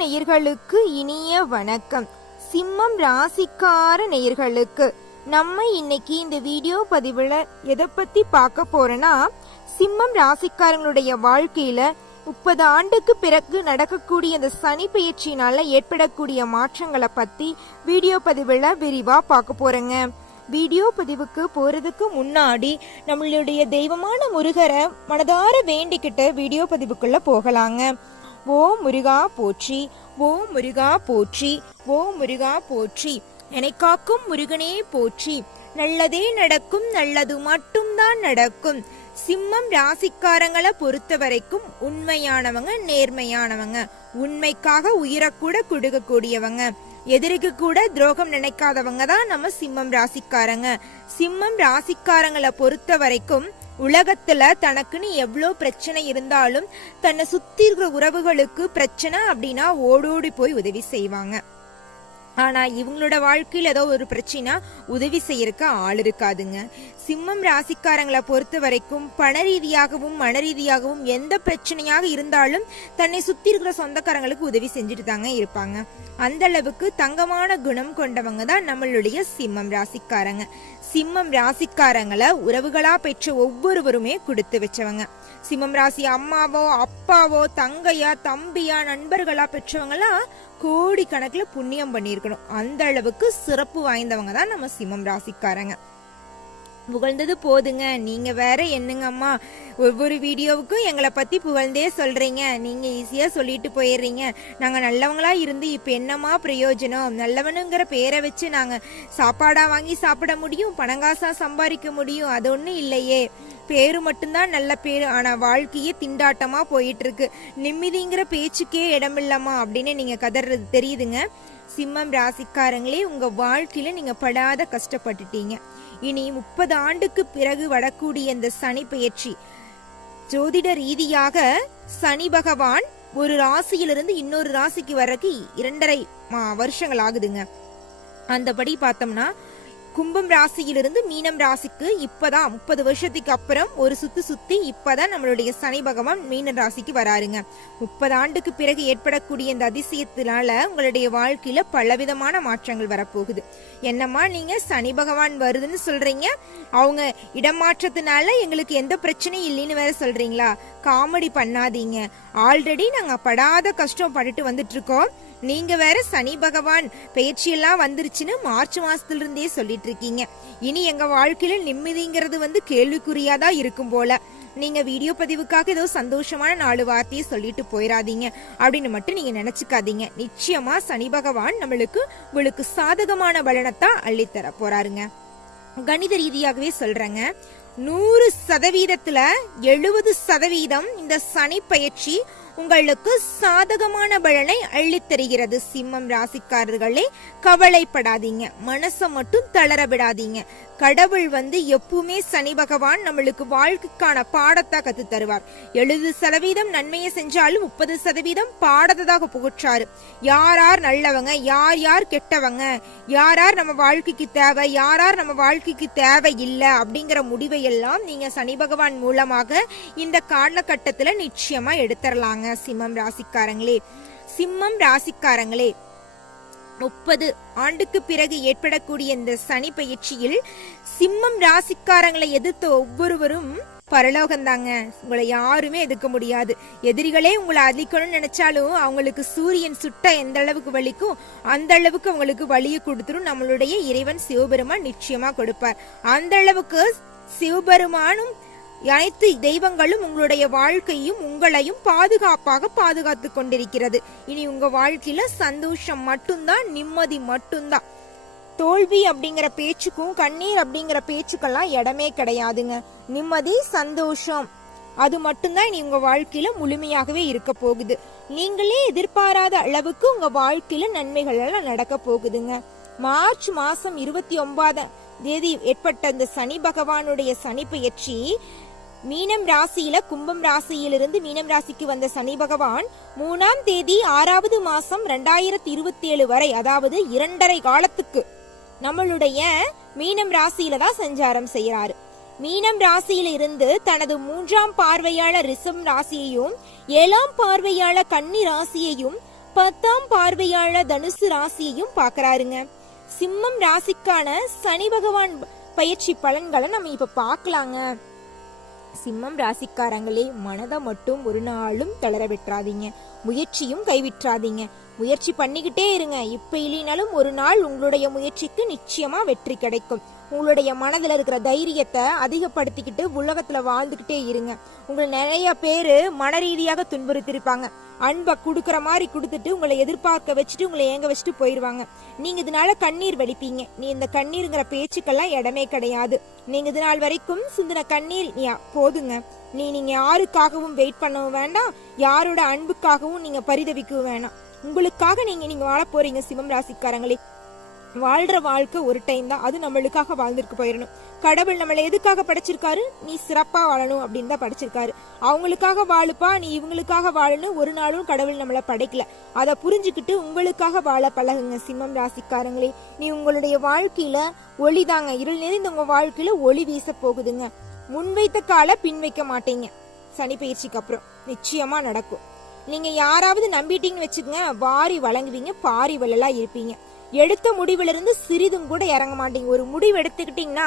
நேயர்களுக்கு இனிய வணக்கம். சிம்மம் ராசிக்கார நேயர்களுக்கு நம்ம இன்னைக்கு இந்த வீடியோ பதிவுல எதை பத்தி பார்க்க போறோம்னா, சிம்மம் ராசிக்காரங்களுடைய வாழ்க்கையில 30 ஆண்டுக்கு பிறகு நடக்கக்கூடிய இந்த சனி பெயர்ச்சியினால ஏற்படக்கூடிய மாற்றங்களை பத்தி வீடியோ பதிவுல விரிவா பார்க்க போறேங்க. வீடியோ பதிவுக்கு போறதுக்கு முன்னாடி நம்மளுடைய தெய்வமான முருகரை மனதார வேண்டிக்கிட்டு வீடியோ பதிவுக்குள்ள போகலாங்க. ஓம் முருகா போற்றி, ஓம் முருகா போற்றி, ஓம் முருகா போற்றி, என்னை காக்கும் முருகனே போற்றி. நல்லதே நடக்கும், நல்லது மட்டும்தான் நடக்கும். சிம்மம் ராசிக்காரங்களை பொறுத்த வரைக்கும் உண்மையானவங்க, நேர்மையானவங்க, உண்மைக்காக உயிரை கூட கொடுக்கக்கூடியவங்க, எதிரிக்கு கூட துரோகம் நினைக்காதவங்க தான் நம்ம சிம்மம் ராசிக்காரங்க. சிம்மம் ராசிக்காரங்களை பொறுத்த வரைக்கும் உலகத்துல தனக்குன்னு எவ்வளோ பிரச்சனை இருந்தாலும் தன்னை சுத்தி இருக்கிற உறவுகளுக்கு பிரச்சனை அப்படின்னா ஓடோடி போய் உதவி செய்வாங்க. ஆனா இவங்களோட வாழ்க்கையில் ஏதோ ஒரு பிரச்சனை உதவி செய்யறதுக்கு ஆள் இருக்காதுங்க. சிம்மம் ராசிக்காரங்களை பொறுத்த வரைக்கும் பண ரீதியாகவும் மன ரீதியாகவும் எந்த பிரச்சனையாக இருந்தாலும் தன்னை சுத்தி இருக்கிற சொந்தக்காரங்களுக்கு உதவி செஞ்சுட்டு தாங்க இருப்பாங்க. அந்த அளவுக்கு தங்கமான குணம் கொண்டவங்க தான் நம்மளுடைய சிம்மம் ராசிக்காரங்க. சிம்மம் ராசிக்காரங்களை உறவுகளா பெற்ற ஒவ்வொருவருமே கொடுத்து வச்சவங்க. சிம்மம் ராசி அம்மாவோ அப்பாவோ தங்கையா தம்பியா நண்பர்களா பெற்றவங்கலாம் கோடி கணக்குல புண்ணியம் பண்ணியிருக்கணும். அந்த அளவுக்கு சிறப்பு வாய்ந்தவங்க தான் நம்ம சிம்மம் ராசிக்காரங்க. புகழ்ந்தது போதுங்க, நீங்க வேற என்னங்கம்மா ஒவ்வொரு வீடியோவுக்கும் எங்களை பத்தி புகழ்ந்தே சொல்றீங்க, நீங்க ஈஸியா சொல்லிட்டு போயிடுறீங்க, நாங்க நல்லவங்களா இருந்து இப்ப என்னமா பிரயோஜனம், நல்லவனுங்கிற பேரை வச்சு நாங்க சாப்பாடா வாங்கி சாப்பிட முடியும், பணங்காசா சம்பாதிக்க முடியும், அது ஒண்ணும் இல்லையே, பேரு மட்டும்தான் நல்ல பேரு, ஆனா வாழ்க்கையே திண்டாட்டமா போயிட்டு இருக்கு, நிம்மதிங்கிற பேச்சுக்கே இடமில்லமா அப்படின்னு நீங்க கதறது தெரியுதுங்க. சிம்மம் ராசிக்காரங்களே, உங்க வாழ்க்கையில நீங்க படாத கஷ்டப்பட்டுட்டீங்க. இனி 30 ஆண்டுக்கு பிறகு வரக்கூடிய இந்த சனி பெயர்ச்சி ஜோதிட ரீதியாக சனி பகவான் ஒரு ராசியிலிருந்து இன்னொரு ராசிக்கு வர்றதுக்கு 2.5 வருஷங்கள் ஆகுதுங்க. அந்தபடி பார்த்தோம்னா கும்பம் ராசியிலிருந்து மீனம் ராசிக்கு இப்பதான் 30 வருஷத்துக்கு அப்புறம் ஒரு சுத்தி இப்பதான் நம்மளுடைய சனி பகவான் மீன ராசிக்கு வராருங்க. 30 ஆண்டுக்கு பிறகு ஏற்படக்கூடிய இந்த அதிசயத்தினால உங்களுடைய வாழ்க்கையில பலவிதமான மாற்றங்கள் வரப்போகுது. என்னம்மா நீங்க சனி பகவான் வருதுன்னு சொல்றீங்க, அவங்க இடமாற்றத்தினால எங்களுக்கு எந்த பிரச்சனையும் இல்லைன்னு வேற சொல்றீங்களா? காமெடி பண்ணாதீங்க. ஆல்ரெடி நாங்க படாத கஷ்டம் பட்டுட்டு வந்துட்டு இருக்கோம், நீங்க வேற சனி பகவான் பெயர்ச்சியெல்லாம் வந்துருச்சுன்னு மார்ச் மாசத்துல இருந்தே சொல்லிட்டு இருக்கீங்க. இனி எங்க வாழ்க்கையில நிம்மதிங்கிறது கேள்விக்குறியாதான் இருக்கும் போல. நீங்க வீடியோ பதிவுக்காக ஏதோ சந்தோஷமான 4 வார்த்தையை சொல்லிட்டு போயிடாதீங்க அப்படின்னு மட்டும் நீங்க நினைச்சுக்காதீங்க. நிச்சயமா சனி பகவான் உங்களுக்கு சாதகமான பலனத்தான் அள்ளித்தர போறாருங்க. கணித ரீதியாகவே சொல்றேங்க, 100%த்துல 70% இந்த சனி பயிற்சி உங்களுக்கு சாதகமான பலனை அள்ளித்தருகிறது. சிம்மம் ராசிக்காரர்களே, கவலைப்படாதீங்க, மனசை மட்டும் தளர விடாதீங்க. கடவுள் எப்பவுமே சனி பகவான் நம்மளுக்கு வாழ்க்கைக்கான பாடத்தை கத்து தருவார். 70% நன்மையை செஞ்சாலும் 30% பாடத்தாக புகுற்றாரு. யார் யார் நல்லவங்க, யார் யார் கெட்டவங்க, யார் யார் நம்ம வாழ்க்கைக்கு தேவை, யார் யார் நம்ம வாழ்க்கைக்கு தேவை இல்லை அப்படிங்கிற முடிவை எல்லாம் நீங்க சனி பகவான் மூலமாக இந்த காலகட்டத்துல நிச்சயமா எடுத்துடலாங்க. சிம்மம் ராசிக்காரங்களே, சிம்மம் ராசிக்காரங்களே, 30 ஆண்டுக்கு பிறகு ஏற்படக்கூடிய இந்த சனி பயிற்சியில் சிம்மம் ராசிக்காரங்களை எதிர்த்த ஒவ்வொருவரும் பரலோகந்தாங்க. உங்களை யாருமே எதிர்க்க முடியாது. எதிரிகளே உங்களை அழிக்கணும்னு நினைச்சாலும் அவங்களுக்கு சூரியன் சுட்ட எந்த அளவுக்கு வலிக்கும் அந்த அளவுக்கு அவங்களுக்கு வலியை கொடுத்துரும் நம்மளுடைய இறைவன் சிவபெருமான் நிச்சயமா கொடுப்பார். அந்த அளவுக்கு சிவபெருமானும் அனைத்து தெய்வங்களும் உங்களுடைய வாழ்க்கையும் உங்களையும் பாதுகாப்பாக பாதுகாத்து கொண்டிருக்கிறது. இனி உங்க வாழ்க்கையில சந்தோஷம் மட்டும்தான், நிம்மதி மட்டும்தான். தோல்வி அப்படிங்கிற பேச்சுக்கும் கண்ணீர் அப்படிங்கிற பேச்சுக்கெல்லாம் இடமே கிடையாதுங்க. நிம்மதி, சந்தோஷம், அது மட்டும்தான் இனி உங்க வாழ்க்கையில முழுமையாகவே இருக்க போகுது. நீங்களே எதிர்பாராத அளவுக்கு உங்க வாழ்க்கையில நன்மைகள் எல்லாம் நடக்க போகுதுங்க. மார்ச் மாசம் 29ஆம் தேதி ஏற்பட்ட இந்த சனி பகவானுடைய சனி பெயர்ச்சி மீனம் ராசியில கும்பம் ராசியிலிருந்து மீனம் ராசிக்கு வந்த சனி பகவான் 3ஆம் தேதி 6வது மாசம் 2027 வரை, அதாவது 2.5 காலத்துக்கு நம்மளுடைய மீனம் ராசியில தான் சஞ்சாரம் செய்யறாரு. மீனம் ராசியில இருந்து தனது 3ஆம் பார்வையாளர் ரிஷம் ராசியையும் 7ஆம் பார்வையாளர் கன்னி ராசியையும் 10ஆம் பார்வையாள தனுசு ராசியையும் பாக்குறாருங்க. சிம்மம் ராசிக்கான சனி பகவான் பயிற்சி பலன்களை நம்ம இப்ப பாக்கலாங்க. சிம்மம் ராசிக்காரங்களே, மனதை மட்டும் ஒரு நாளும் தளர விட்டுறாதீங்க, முயற்சியும் கைவிட்டுறாதீங்க. முயற்சி பண்ணிக்கிட்டே இருங்க. இப்ப இல்லைனாலும் ஒரு நாள் உங்களுடைய முயற்சிக்கு நிச்சயமா வெற்றி கிடைக்கும். உங்களுடைய மனதுல இருக்கிற தைரியத்தை அதிகப்படுத்திக்கிட்டு உலகத்துல வாழ்ந்துகிட்டே இருங்க. உங்களை நிறைய பேரு மன ரீதியாக துன்புறுத்திருப்பாங்க. அன்பை கொடுக்கற மாதிரி கொடுத்துட்டு உங்களை எதிர்பார்க்க வச்சுட்டு உங்களை ஏங்க வச்சுட்டு போயிருவாங்க. நீங்க இதனால கண்ணீர் வடிப்பீங்க. நீ இந்த கண்ணீருங்கிற பேச்சுக்கெல்லாம் இடமே கிடையாது. நீங்க இது நாள் வரைக்கும் சிந்தின கண்ணீர் போதுங்க. நீங்க யாருக்காகவும் வெயிட் பண்ணவும் வேண்டாம், யாரோட அன்புக்காகவும் நீங்க பரிதவிக்கவும் வேணாம். உங்களுக்காக நீங்க வாழ போறீங்க. சிம்மம் ராசிக்காரங்களே, வாழ்ற வாழ்க்கை ஒரு டைம் தான், அது நம்மளுக்காக வாழ்ந்துருக்கு போயிடணும். கடவுள் நம்மளை எதுக்காக படைச்சிருக்காரு? நீ சிறப்பா வாழணும் அப்படின்னு தான் படைச்சிருக்காரு. அவங்களுக்காக வாழுப்பா, நீ இவங்களுக்காக வாழணும் ஒரு நாளும் கடவுள் நம்மளை படைக்கல. அதை புரிஞ்சுக்கிட்டு உங்களுக்காக வாழ பழகுங்க. சிம்மம் ராசிக்காரங்களே, நீ உங்களுடைய வாழ்க்கையில ஒளிதாங்க. இருள் நிறைந்த உங்க வாழ்க்கையில ஒளி வீச போகுதுங்க. முன்வைத்த கால பின் வைக்க மாட்டீங்க. சனி பயிற்சிக்கு அப்புறம் நிச்சயமா நடக்கும். நீங்க யாராவது நம்பிட்டீங்கன்னு வச்சுக்கங்க, வாரி வழங்குவீங்க, பாரி வள்ளலா இருப்பீங்க. எடுத்த முடிவுல இருந்து சிறிதும் கூட இறங்க மாட்டீங்க. ஒரு முடிவு எடுத்துக்கிட்டீங்கன்னா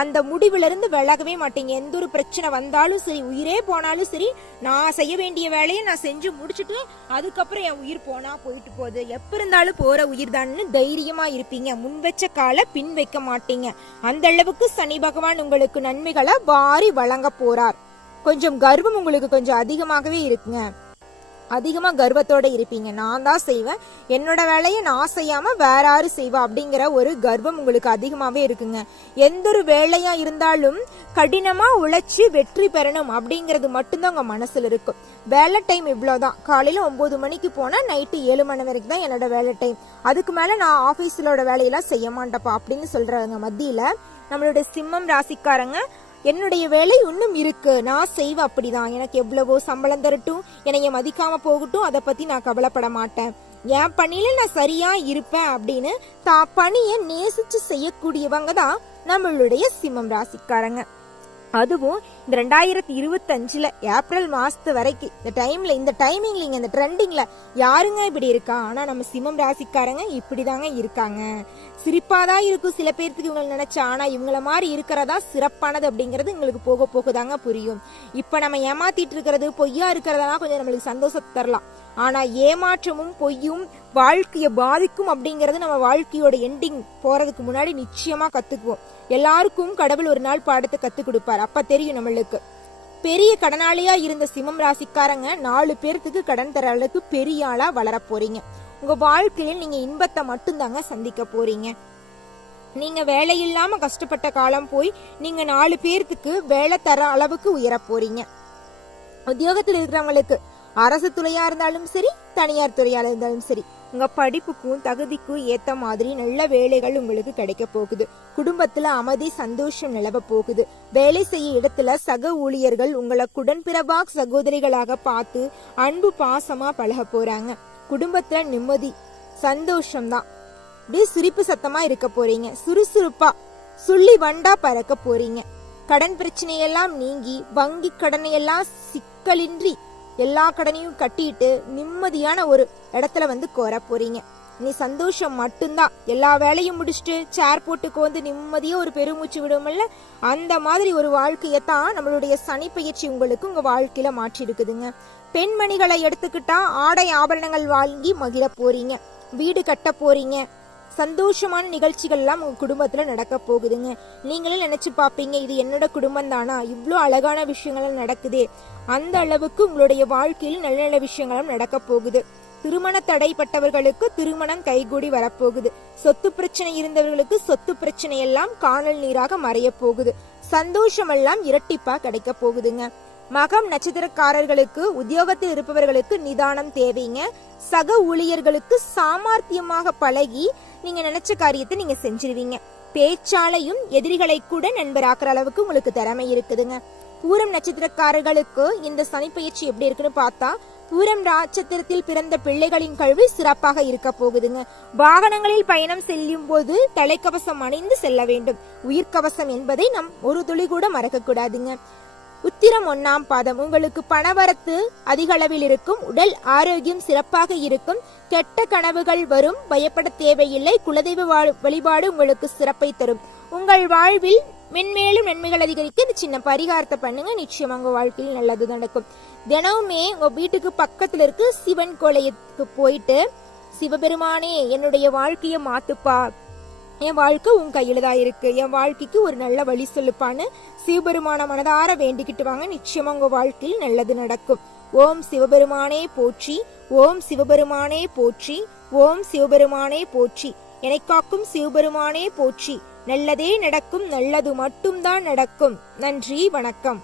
அந்த முடிவுல இருந்து விலகவே மாட்டீங்க. எந்த ஒரு பிரச்சனை வந்தாலும் சரி, உயிரே போனாலும் சரி, நான் செய்ய வேண்டிய வேலையை நான் செஞ்சு முடிச்சுட்டு அதுக்கப்புறம் என் உயிர் போனா போயிட்டு போகுது, எப்ப இருந்தாலும் போற உயிர் தான்னு தைரியமா இருப்பீங்க. முன் வச்ச கால பின் வைக்க மாட்டீங்க. அந்த அளவுக்கு சனி பகவான் உங்களுக்கு நன்மைகளை வாரி வழங்க போறார். கொஞ்சம் கர்வம் உங்களுக்கு கொஞ்சம் அதிகமாகவே இருக்குங்க. அதிகமா கர்வத்தோட இருப்பீங்க. நான் தான் செய்வேன், என்னோட வேலையை நான் செய்யாம வேற யாரு செய்வா அப்படிங்கிற ஒரு கர்வம் உங்களுக்கு அதிகமாவே இருக்குங்க. எந்த ஒரு வேலையா இருந்தாலும் கடினமா உழைச்சி வெற்றி பெறணும் அப்படிங்கிறது மட்டும்தான் உங்க மனசுல இருக்கும். வேலை டைம் இவ்வளவுதான். காலையில 9 மணிக்கு போனா நைட்டு 7 மணி வரைக்கும் தான் என்னோட வேலை டைம். அதுக்கு மேல நான் ஆபீஸ்லோட வேலையெல்லாம் செய்ய மாட்டேப்பா அப்படின்னு சொல்றாங்க. மத்தியில நம்மளுடைய சிம்மம் ராசிக்காரங்க, என்னுடைய வேலை இன்னும் இருக்கு, நான் செய்வேன், அப்படிதான், எனக்கு எவ்வளவோ சம்பளம் தரட்டும், என்னைய மதிக்காம போகட்டும், அதை பத்தி நான் கவலைப்பட மாட்டேன், என் பணியில நான் சரியா இருப்பேன் அப்படின்னு தான் பணியை நேசிச்சு செய்யக்கூடியவங்க தான் நம்மளுடைய சிம்மம் ராசிக்காரங்க. அதுவும் இந்த 2025 ஏப்ரல் மாசத்து வரைக்கும் இந்த டைமிங்ல இந்த ட்ரெண்டிங்ல யாருங்க இப்படி இருக்கா? ஆனா நம்ம சிம்மம் ராசிக்காரங்க இப்படிதாங்க இருக்காங்க. சிரிப்பாதான் இருக்கும் சில பேர்த்துக்கு இவங்க நினைச்சா, ஆனா இவங்கள மாதிரி இருக்கிறதா சிறப்பானது அப்படிங்கறது உங்களுக்கு போக போகதாங்க புரியும். இப்ப நம்ம ஏமாத்திட்டு இருக்கிறது, பொய்யா இருக்கிறதெல்லாம் கொஞ்சம் நம்மளுக்கு சந்தோஷத்தை தரலாம். ஆனா ஏமாற்றமும் பொய்யும் வாழ்க்கைய பாதிக்கும் அப்படிங்கறது நம்ம வாழ்க்கையோட எண்டிங் போறதுக்கு முன்னாடி நிச்சயமா கத்துக்குவோம். எல்லாருக்கும் கடவுள் ஒரு நாள் பாடத்தை கத்து கொடுப்பார். அப்ப தெரியும் நம்மளுக்கு. பெரிய கடனாளியா இருந்த சிம்மம் ராசிக்காரங்க 4 பேர்த்துக்கு கடன் தர அளவுக்கு பெரிய ஆளா வளர போறீங்க. உங்க வாழ்க்கையில நீங்க இன்பத்தை மட்டும்தாங்க சந்திக்க போறீங்க. நீங்க வேலை இல்லாம கஷ்டப்பட்ட காலம் போய் நீங்க 4 பேர்த்துக்கு வேலை தர அளவுக்கு உயர போறீங்க. உத்தியோகத்தில் இருக்கிறவங்களுக்கு அரசு துறையா இருந்தாலும் சரி, தனியார் துறையா இருந்தாலும் சரி, உங்க படிப்புக்கும் தகுதிக்கும் ஏத்த மாதிரி நல்ல வேலைகள் உங்களுக்கு கிடைக்க போகுது. குடும்பத்துல அமைதி சந்தோஷம் நிலவ போகுது. வேலை செய்ய இடத்துல சக ஊழியர்கள் உங்களை உடன்பிறவா சகோதரிகளாக பார்த்து அன்பு பாசமா பழக போறாங்க. குடும்பத்துல நிம்மதி சந்தோஷம்தான். அப்படியே சிரிப்பு சத்தமா இருக்க போறீங்க. சுறுசுறுப்பா சுள்ளி வண்டா பறக்க போறீங்க. கடன் பிரச்சனையெல்லாம் நீங்கி வங்கி கடனையெல்லாம் சிக்கலின்றி எல்லா கடனையும் கட்டிட்டு நிம்மதியான ஒரு இடத்துல வந்து கோர போறீங்க. நீ சந்தோஷம் மட்டும்தான். எல்லா வேலையும் முடிச்சுட்டு சேர் போட்டுக்கு வந்து நிம்மதியா ஒரு பெருமூச்சு விடுமில்ல, அந்த மாதிரி ஒரு வாழ்க்கையத்தான் நம்மளுடைய சனி பயிற்சி உங்களுக்கு உங்க வாழ்க்கையில மாற்றி இருக்குதுங்க. பெண்மணிகளை எடுத்துக்கிட்டா ஆடை ஆபரணங்கள் வாங்கி மகிழ போறீங்க. வீடு கட்ட போறீங்க. சந்தோஷமான நிகழ்ச்சிகள் எல்லாம் உங்க குடும்பத்துல நடக்க போகுதுங்க. நீங்களே நினைச்சு பாப்பீங்க, இது என்னோட குடும்பம் தானா, இவ்வளோ அழகான விஷயங்கள் நடக்குதே. அந்த அளவுக்கு உங்களுடைய வாழ்க்கையில் நல்ல நல்ல விஷயங்களும் நடக்க போகுது. திருமண தடைப்பட்டவர்களுக்கு திருமணம் கைகூடி வரப்போகுது. சொத்து பிரச்சனை இருந்தவர்களுக்கு சொத்து பிரச்சனை எல்லாம் காணல் நீராக மறைய போகுது. சந்தோஷம் எல்லாம் இரட்டிப்பா கிடைக்க போகுதுங்க. மகம் நட்சத்திரக்காரர்களுக்கு உத்தியோகத்தில் இருப்பவர்களுக்கு நிதானம் தேவைங்க. சக ஊழியர்களுக்கு சாமர்த்தியமாக பழகி நீங்க நினைச்ச காரியத்தை நீங்க செஞ்சிருவீங்க. பேச்சாலையும் எதிரிகளை கூட நண்பராக்குற அளவுக்கு உங்களுக்கு திறமை இருக்குதுங்க. பூரம் நட்சத்திரக்காரர்களுக்கு இந்த சனி பயிற்சி எப்படி இருக்குன்னு பார்த்தா, பூரம் நட்சத்திரத்தில் பிறந்த பிள்ளைகளின் கல்வி சிறப்பாக இருக்க போகுதுங்க. வாகனங்களில் பயணம் செல்லும் போது தலைக்கவசம் அணிந்து செல்ல வேண்டும். உயிர்கவசம் என்பதை நம் ஒரு துளி கூட மறக்க கூடாதுங்க. உத்திரம் 1ஆம் பாதம் உங்களுக்கு பணவரத்து அதிக அளவில் இருக்கும். உடல் ஆரோக்கியம் சிறப்பாக இருக்கும். கெட்ட கனவுகள் வரும். பயப்பட தேவையில்லை. குலதெய்வ வழிபாடு உங்களுக்கு சிறப்பை தரும். உங்கள் வாழ்வில் மென்மேலும் நன்மைகள் அதிகரிக்க இந்த சின்ன பரிகாரத்தை பண்ணுங்க. நிச்சயம் உங்க வாழ்க்கையில் நல்லது நடக்கும். தினமுமே உங்க வீட்டுக்கு பக்கத்துல இருக்கு சிவன் கோயிலுக்கு போயிட்டு, சிவபெருமானே என்னுடைய வாழ்க்கைய மாத்துப்பா, என் வாழ்க்கை உன் கையில தான் இருக்கு, என் வாழ்க்கைக்கு ஒரு நல்ல வழி சொல்லுப்பான்னு சிவபெருமான மனதார வேண்டிக்கிட்டு வாங்க. நிச்சயமா உங்க வாழ்க்கையில் நல்லது நடக்கும். ஓம் சிவபெருமானே போற்றி, ஓம் சிவபெருமானே போற்றி, ஓம் சிவபெருமானே போற்றி, என்னை காக்கும் சிவபெருமானே போற்றி. நல்லதே நடக்கும். நல்லது மட்டும்தான் நடக்கும். நன்றி, வணக்கம்.